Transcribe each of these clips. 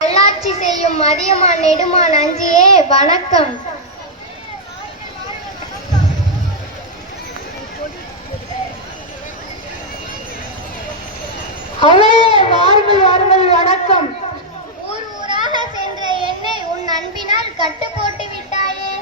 நல்லாட்சி செய்யும் அதியமான் நெடுமான் அஞ்சியே வணக்கம். வாருங்கள் வாருங்கள் வணக்கம். ஊர் ஊராக சென்ற என்னை உன் அன்பினால் கட்டு போட்டு விட்டாயே.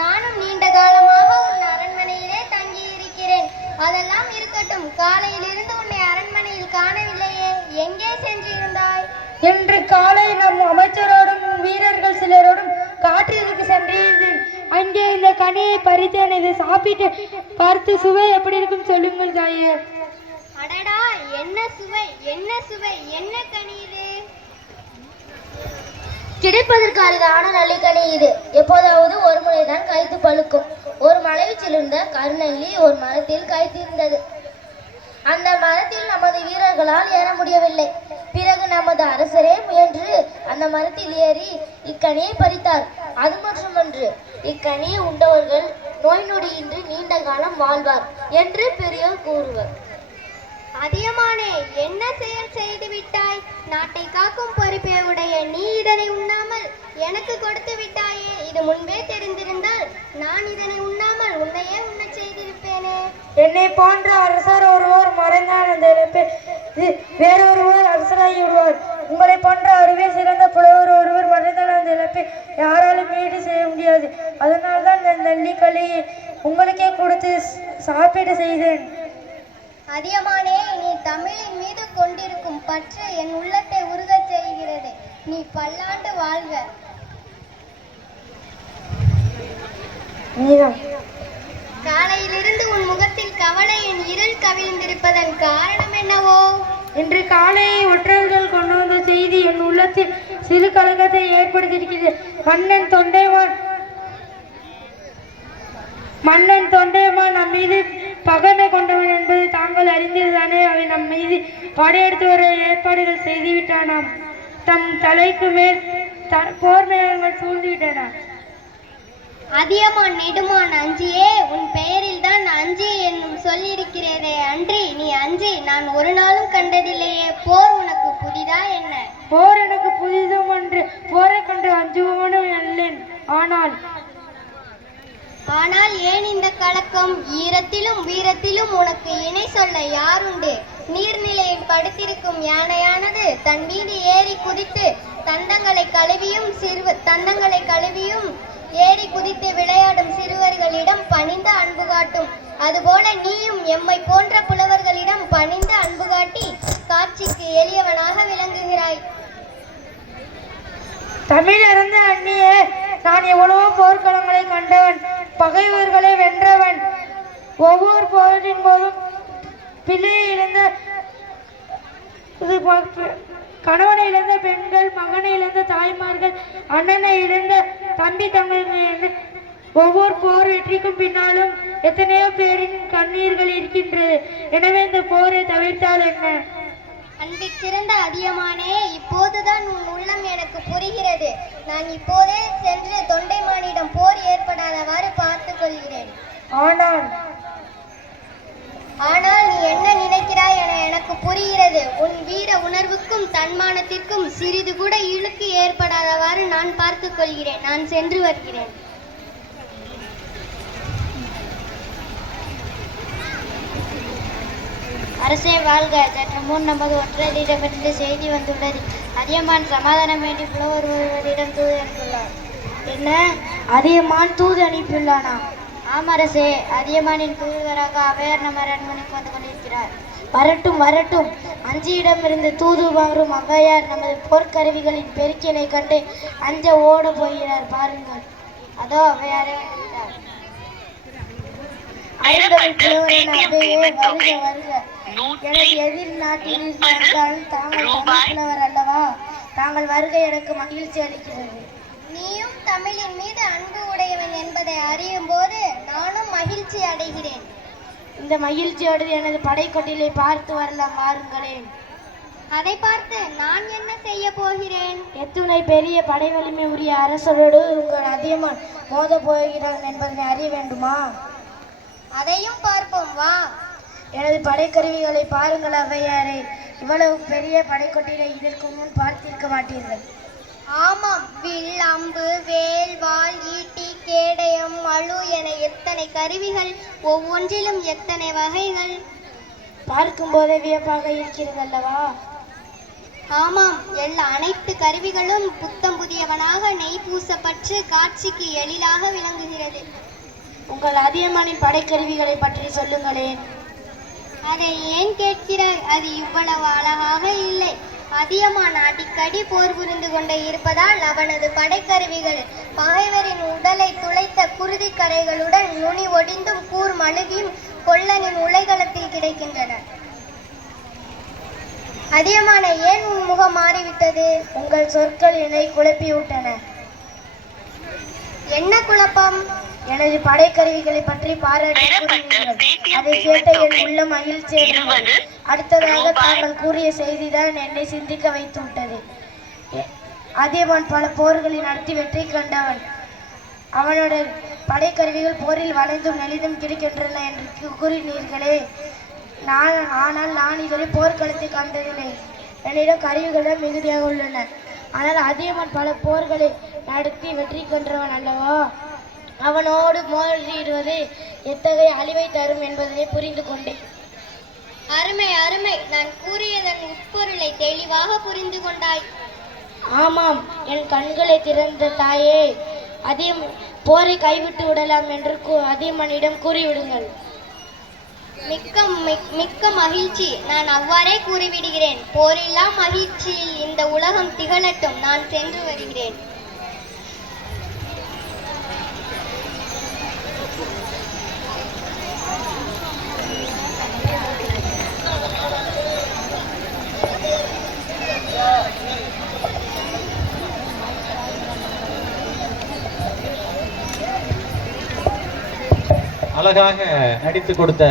நானும் நீண்ட காலமாக உன் அரண்மனையிலே தங்கி இருக்கிறேன். அதெல்லாம் இருக்கட்டும், காலையிலிருந்து உன்னை அரண்மனையில் காணவில்லையே, எங்கே சென்றிருந்தாய்? இன்று காலை நம் அமைச்சரோடும் வீரர்கள் சிலரோடும் காற்றிற்கு சென்றிருந்தேன். அங்கே இந்த கனியை பறித்தேன். இதை சாப்பிட்டு பார்த்து சுவை எப்படி இருக்கும் சொல்லுங்கள் தாயே. அடடா, என்ன சுவை, என்ன சுவை, என்ன கனி இது? கிடைப்பதற்கு அரிதான நல்லிக்கனி இது. எப்போதாவது ஒரு முறைதான் காய்த்து பழுக்கும். ஒரு மலையில் இருந்த கருநெல்லி ஒரு மரத்தில் காய்த்திருந்தது. அந்த மரத்தில் நமது வீரர்களால் ஏற முடியவில்லை. பிறகு நமது அரசரே முயன்று அந்த மரத்தில் ஏறி இக்கனியை பறித்தார். அது மட்டுமன்று, இக்கனியை உண்டவர்கள் நோய் நொடியின்றி நீண்ட காலம் வாழ்வார் என்று பெரியோர் கூறுவர். அதியமானே, என்ன செயல் செய்து விட்டாய்? நாட்டை காக்கும் பொறுப்பை உடைய நீ இதனை உண்ணாமல் எனக்கு கொடுத்து விட்டாயே. இது முன்பே தெரிந்திருந்தால் நான் இதனை உண்ணாமல் உன்னையே உண்ணச் செய்திருப்பேனே. என்னை போன்ற அரசர் ஒருவர் மறைந்தால் அந்த வேறொருவர் அரசராகி விடுவார். உங்களை போன்ற அறிவியல் சிறந்த புலவர் ஒருவர் மறைந்தால் அந்த இழப்பை யாராலும் ஈடு செய்ய முடியாது. அதனால்தான் இந்த நெல்லிக்கனியை உங்களுக்கே கொடுத்து சாப்பிட செய்தேன். அதியமானே, நீ தமிழின் மீது கொண்டிருக்கும் பற்று என் உள்ளத்தை உருகச் செய்கிறது. நீ பல்லாண்டு வாழ்க. காலையிலிருந்து உன் முகத்தில் கவலை என் இருள் கவிழ்ந்திருப்பதன் காரணம் என்னவோ? இன்று காலையை ஒற்றர்கள் கொண்டு வந்த செய்தி என் உள்ளத்தில் சிறு கலக்கத்தை ஏற்படுத்தியிருக்கிறது. மன்னன் தொண்டைமான் நம் மீது பகமை கொண்டவன் என்பது தாங்கள் அறிந்ததுதானே. அவை நம் மீது படையெடுத்து வர ஏற்பாடுகள் செய்துவிட்டானாம். தம் தலைக்கு மேல் போர் மேகங்கள் சூழ்ந்து விட்டன. அதியமான் நெடுமான் அஞ்சியே, உன் பெயரில் தான் அஞ்சி என்னும் சொல்லியிருக்கிறதே அன்றி நீ அஞ்சி நான் ஒரு நாளும் கண்டதில்லையே. போர் உனக்கு புதிதா என்ன? போர் எனக்கு புதிதும் அன்று. போரை கண்டு அஞ்சுவனும் அல்லேன். ஆனால் ஏன் இந்த கலக்கம்? ஈரத்திலும் வீரத்திலும் உனக்கு இணை சொல்ல யாருண்டு? நீர்நிலையில் படுத்திருக்கும் யானையானது தன் மீது ஏறி குதித்து தந்தங்களை கழுவியும் ஏறி குதித்து விளையாடும் சிறுவர்களிடம் பணிந்த அன்பு காட்டும். அதுபோல நீயும் எம்மை போன்ற புலவர்களிடம் பணிந்த அன்பு காட்டி காட்சிக்கு எளியவனாக விளங்குகிறாய். தமிழறிந்த அந்நியே, நான் எவ்வளவோ போர்க்களங்களை கண்டவன், பகைவர்களை வென்றவன். ஒவ்வொரு போரின் போதும் பிள்ளையை இழந்த கணவனை இழந்த பெண்கள், மகனை இழந்த தாய்மார்கள், அண்ணனை இழந்த தம்பி தங்கைகள், ஒவ்வொரு போர் வெற்றிக்கும் பின்னாலும் எத்தனையோ பேரின் கண்ணீர்கள் இருக்கின்றது. எனவே இந்த போரை தவிர்த்தால் என்ன? அன்பிற் சிறந்த அதியமானே, இப்போதுதான் உன் உள்ளம் எனக்கு புரிகிறது. நான் இப்போதே சென்று தொண்டைமானிடம் போர் ஏற்படாதவாறு பார்த்துக் கொள்கிறேன். ஆனால் நீ என்ன நினைக்கிறாய் என எனக்கு புரிகிறது. உன் வீர உணர்வுக்கும் தன்மானத்திற்கும் சிறிது கூட இழுக்கு ஏற்படாதவாறு நான் பார்த்துக் கொள்கிறேன். நான் சென்று வருகிறேன். அரசே வாழ்க. சற்று முன் நமது ஒற்றரிடமிருந்து செய்தி வந்துள்ளது. அதியமான் சமாதானம் வேண்டி புலவர் ஒருவரிடம் தூது அனுப்பியுள்ளார். என்ன? அதியமான் தூது அனுப்பியுள்ளானா? ஆம் அரசே, அதியமானின் தூதுவராக அவையார் நம்ம அரண்மனைக்கு வந்து கொண்டிருக்கிறார். வரட்டும் வரட்டும். அஞ்சியிடமிருந்து தூது வரும் அவையார் நமது போர்க்கருவிகளின் பெருக்கினை கண்டு அஞ்ச ஓட போகிறார். பாருங்கள், அதோ அவையாரே வருகிறார். எனது எதிர் நாட்டில் இருந்தாலும் தாங்கள் தமிழர் அல்லவா? தாங்கள் வருகை எனக்கு மகிழ்ச்சி அளிக்கிறது. நீயும் தமிழின் மீது அன்பு உடையவன் என்பதை அறியும் போது நானும் மகிழ்ச்சி அடைகிறேன். இந்த மகிழ்ச்சியோடு எனது படைக்கொட்டிலை பார்த்து வரலாம், வாருங்களேன். அதை பார்த்து நான் என்ன செய்ய போகிறேன்? எத்துணை பெரிய படை வலிமை உரிய அரசரோடு உங்கள் அதியமான் மோத போகிறான் என்பதனை அறிய வேண்டுமா? அதையும் பார்ப்போம், வா. எனது படைக்கருவிகளை பாருங்கள் அவையாரே. இவ்வளவு பெரிய படைக்கொட்டிலை இதற்கு முன் பார்த்திருக்க மாட்டீர்கள். ஆமாம், வில், அம்பு, வேல், வாள், ஈட்டி, கேடயம், மழு என எத்தனை கருவிகள், ஒவ்வொன்றிலும் எத்தனை வகைகள். பார்க்கும் போதே வியப்பாக இருக்கிறது அல்லவா? ஆமாம், அனைத்து கருவிகளும் புத்தம் புதியவனாக நெய் பூசப்பட்டு காட்சிக்கு எழிலாக விளங்குகிறது. உங்கள் அதியமானின் படைக்கருவிகளை பற்றி சொல்லுங்களேன். அதை ஏன் கேட்கிறாய்? அது இவ்வளவு அழகாக இல்லை. அதியமான் அடிக்கடி போர் புரிந்து கொண்டே இருப்பதால் அவனது படைக்கருவிகள் பகைவரின் உடலை துளைத்த குருதி கரைகளுடன் நுனி ஒடிந்தும் கூர் மழுகியும் கொல்லனின் உலைகளத்தில் கிடைக்கின்றன. அதியமான, ஏன் உன் முகம் மாறிவிட்டது? உங்கள் சொற்கள் என்னை குழப்பிவிட்டன. என்ன குழப்பம்? எனது படைக்கருவிகளை பற்றி பாராட்டி கூறினீர்கள். அதை கேட்ட என் உள்ள மகிழ்ச்சி அடைந்தது. அடுத்ததாக தாங்கள் கூறிய செய்திதான் என்னை சிந்திக்க வைத்து விட்டது. அதியமான் பல போர்களை நடத்தி வெற்றி கண்டவன். அவனோட படைக்கருவிகள் போரில் வளைந்தும் நெளிந்தும் கிடைக்கின்றன என்று கூறினீர்களே. ஆனால் நான் இதுவரை போர்க்களத்தை கண்டதில்லை. என்னிடம் கருவிகள் மிகுதியாக உள்ளன. ஆனால் அதியமான் பல போர்களை நடத்தி வெற்றி கண்டவன் அல்லவா? அவனோடு மோதிடுவது எத்தகைய அழிவை தரும் என்பதனை புரிந்து கொண்டேன். அருமை அருமை, நான் கூறியதன் உட்பொருளை தெளிவாக புரிந்து கொண்டாய். ஆமாம், என் கண்களை திறந்த தாயே. போரை கைவிட்டு விடலாம் என்று அதியமானிடம் கூறிவிடுங்கள். மிக்க மகிழ்ச்சி. நான் அவ்வாறே கூறிவிடுகிறேன். போரில்லா மகிழ்ச்சியில் இந்த உலகம் திகழட்டும். நான் சென்று வருகிறேன். அழகாக நடித்து கொடுத்த